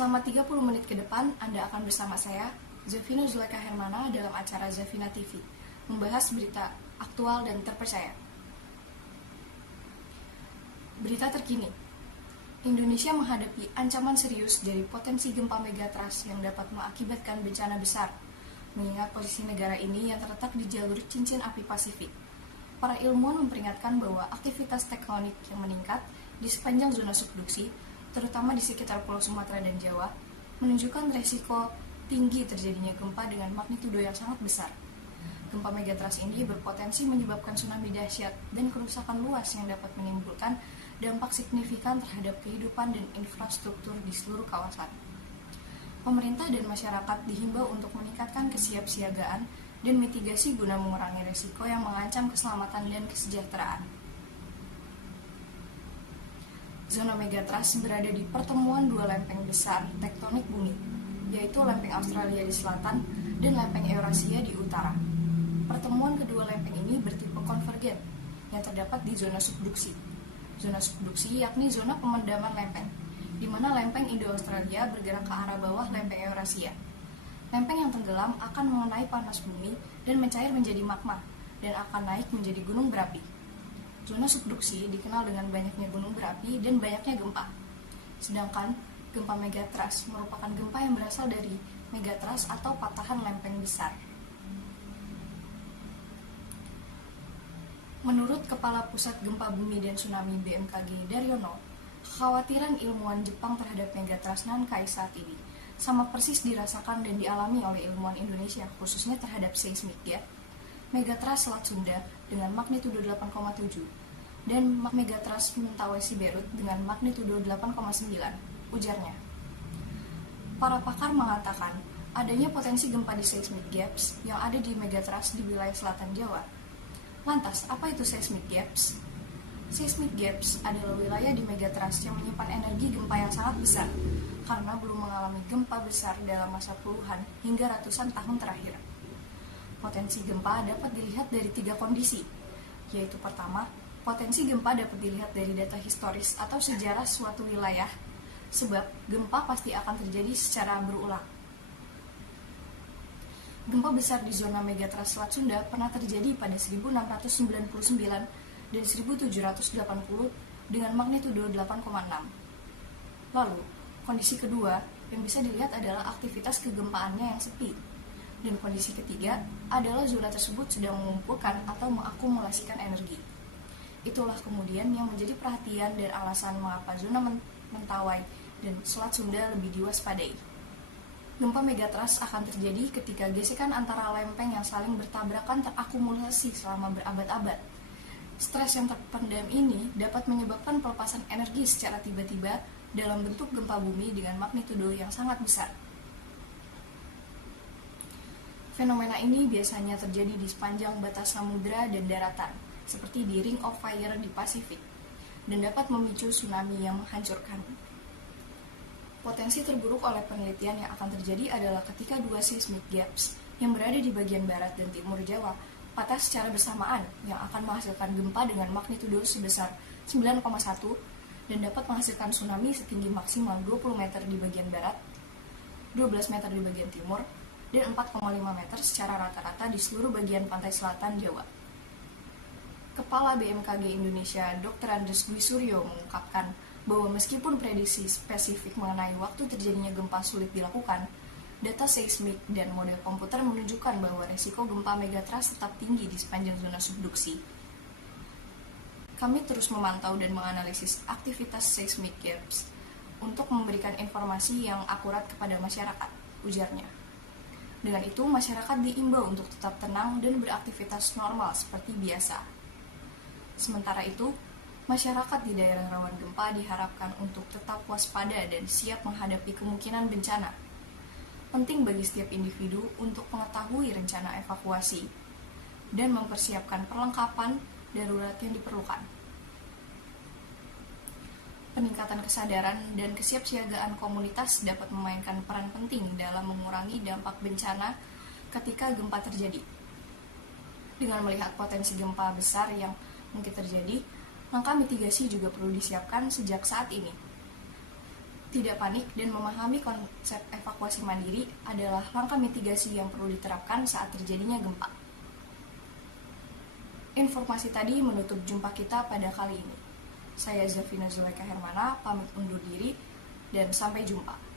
Selama 30 menit ke depan, Anda akan bersama saya, Zafina Zulaika Hermana, dalam acara Zafina TV, membahas berita aktual dan terpercaya. Berita terkini, Indonesia menghadapi ancaman serius dari potensi gempa megatrust yang dapat mengakibatkan bencana besar, mengingat posisi negara ini yang terletak di jalur cincin api Pasifik. Para ilmuwan memperingatkan bahwa aktivitas tektonik yang meningkat di sepanjang zona subduksi, terutama di sekitar Pulau Sumatera dan Jawa, menunjukkan resiko tinggi terjadinya gempa dengan magnitudo yang sangat besar. Gempa megatrust ini berpotensi menyebabkan tsunami dahsyat dan kerusakan luas yang dapat menimbulkan dampak signifikan terhadap kehidupan dan infrastruktur di seluruh kawasan. Pemerintah dan masyarakat dihimbau untuk meningkatkan kesiapsiagaan dan mitigasi guna mengurangi risiko yang mengancam keselamatan dan kesejahteraan. Zona megatrust berada di pertemuan dua lempeng besar tektonik bumi, yaitu lempeng Australia di selatan dan lempeng Eurasia di utara. Pertemuan kedua lempeng ini bertipe konvergen yang terdapat di zona subduksi. Zona subduksi yakni zona pemendaman lempeng, di mana lempeng Indo-Australia bergerak ke arah bawah lempeng Eurasia. Lempeng yang tenggelam akan mengenai panas bumi dan mencair menjadi magma, dan akan naik menjadi gunung berapi. Zona subduksi dikenal dengan banyaknya gunung berapi dan banyaknya gempa. Sedangkan gempa megatrust merupakan gempa yang berasal dari megatrust atau patahan lempeng besar. Menurut Kepala Pusat Gempa Bumi dan Tsunami BMKG Daryono, kekhawatiran ilmuwan Jepang terhadap megatrust Nankai saat ini sama persis dirasakan dan dialami oleh ilmuwan Indonesia, khususnya terhadap seismik gap, megatrust Selat Sunda dengan magnitudo 8,7 dan megatrust Mentawai Siberut dengan magnitudo 8,9, ujarnya. Para pakar mengatakan adanya potensi gempa di seismik gaps yang ada di megatrust di wilayah selatan Jawa. Lantas, apa itu seismic gaps? Seismic gaps adalah wilayah di megatrust yang menyimpan energi gempa yang sangat besar karena belum mengalami gempa besar dalam masa puluhan hingga ratusan tahun terakhir. Potensi gempa dapat dilihat dari 3 kondisi, yaitu pertama, potensi gempa dapat dilihat dari data historis atau sejarah suatu wilayah, sebab gempa pasti akan terjadi secara berulang. Gempa besar di zona megatrust Selat Sunda pernah terjadi pada 1699 dan 1780 dengan magnitudo 8,6. Lalu, kondisi kedua yang bisa dilihat adalah aktivitas kegempaannya yang sepi. Dan kondisi ketiga adalah zona tersebut sedang mengumpulkan atau mengakumulasikan energi. Itulah kemudian yang menjadi perhatian dan alasan mengapa zona Mentawai dan Selat Sunda lebih diwaspadai. Gempa megatrust akan terjadi ketika gesekan antara lempeng yang saling bertabrakan terakumulasi selama berabad-abad. Stres yang terpendam ini dapat menyebabkan pelepasan energi secara tiba-tiba dalam bentuk gempa bumi dengan magnitudo yang sangat besar. Fenomena ini biasanya terjadi di sepanjang batas samudera dan daratan, seperti di Ring of Fire di Pasifik, dan dapat memicu tsunami yang menghancurkan. Potensi terburuk oleh penelitian yang akan terjadi adalah ketika 2 seismic gaps yang berada di bagian barat dan timur Jawa patah secara bersamaan yang akan menghasilkan gempa dengan magnitudo sebesar 9,1 dan dapat menghasilkan tsunami setinggi maksimal 20 meter di bagian barat, 12 meter di bagian timur, dan 4,5 meter secara rata-rata di seluruh bagian pantai selatan Jawa. Kepala BMKG Indonesia Dr. Andes Dwi Suryo mengungkapkan bahwa meskipun prediksi spesifik mengenai waktu terjadinya gempa sulit dilakukan, data seismik dan model komputer menunjukkan bahwa resiko gempa megatrust tetap tinggi di sepanjang zona subduksi. Kami terus memantau dan menganalisis aktivitas seismic gaps untuk memberikan informasi yang akurat kepada masyarakat, ujarnya. Dengan itu, masyarakat diimbau untuk tetap tenang dan beraktivitas normal seperti biasa. Sementara itu, masyarakat di daerah rawan gempa diharapkan untuk tetap waspada dan siap menghadapi kemungkinan bencana. Penting bagi setiap individu untuk mengetahui rencana evakuasi dan mempersiapkan perlengkapan darurat yang diperlukan. Peningkatan kesadaran dan kesiapsiagaan komunitas dapat memainkan peran penting dalam mengurangi dampak bencana ketika gempa terjadi. Dengan melihat potensi gempa besar yang mungkin terjadi, langkah mitigasi juga perlu disiapkan sejak saat ini. Tidak panik dan memahami konsep evakuasi mandiri adalah langkah mitigasi yang perlu diterapkan saat terjadinya gempa. Informasi tadi menutup jumpa kita pada kali ini. Saya Zafina Zulaika Hermana, pamit undur diri, dan sampai jumpa.